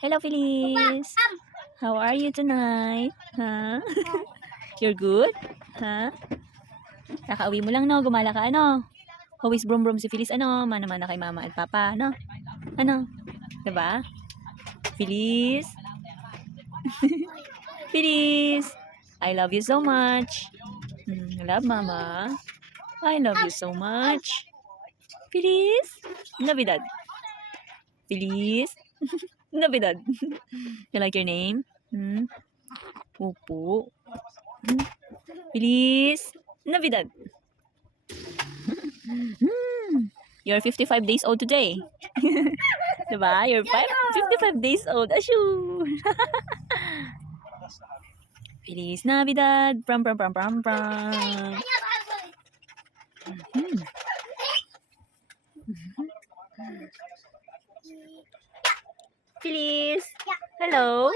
Hello, Feliz. How are you tonight? Huh? You're good? Huh? Kakauwi mo lang, no? Gumala ka, ano? Huwis brum-brum si Feliz, ano? Mana-mana kay mama at papa, no? Ano? Diba? Feliz? Feliz! I love you so much. Love, mama. I love you so much. Feliz? Navidad. Feliz? Navidad. You like your name? Opo. Feliz Navidad. You're 55 days old today. Diba? You're 55 days old. Ashoo! Feliz Navidad. Pram, pram, pram, pram, pram. Feliz. Hello.